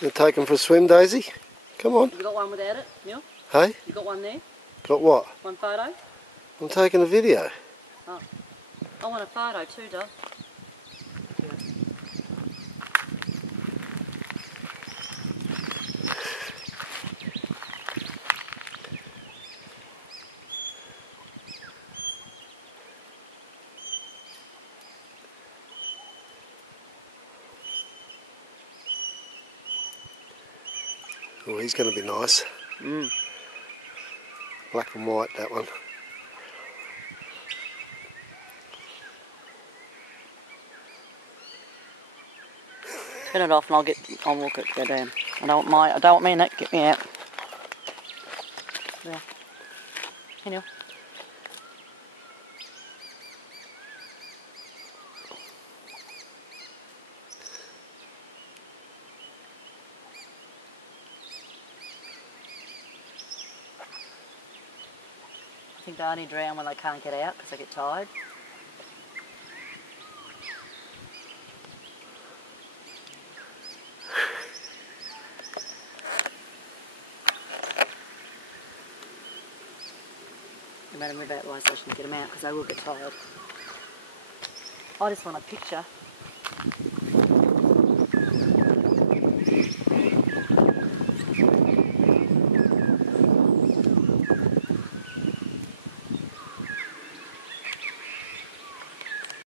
You take them for a swim, Daisy? Come on. You got one without it, Neil? Hey? You got one there? Got what? One photo? I'm taking a video. Oh. I want a photo too, Dove. Yeah. Oh, he's going to be nice. Mm. Black and white, that one. Turn it off and I'll walk it go down. I don't want me in it, get me out. Yeah. Hey Neil. I think they only drown when they can't get out because they get tired. You better move out the way so I can get them out because they will get tired. I just want a picture.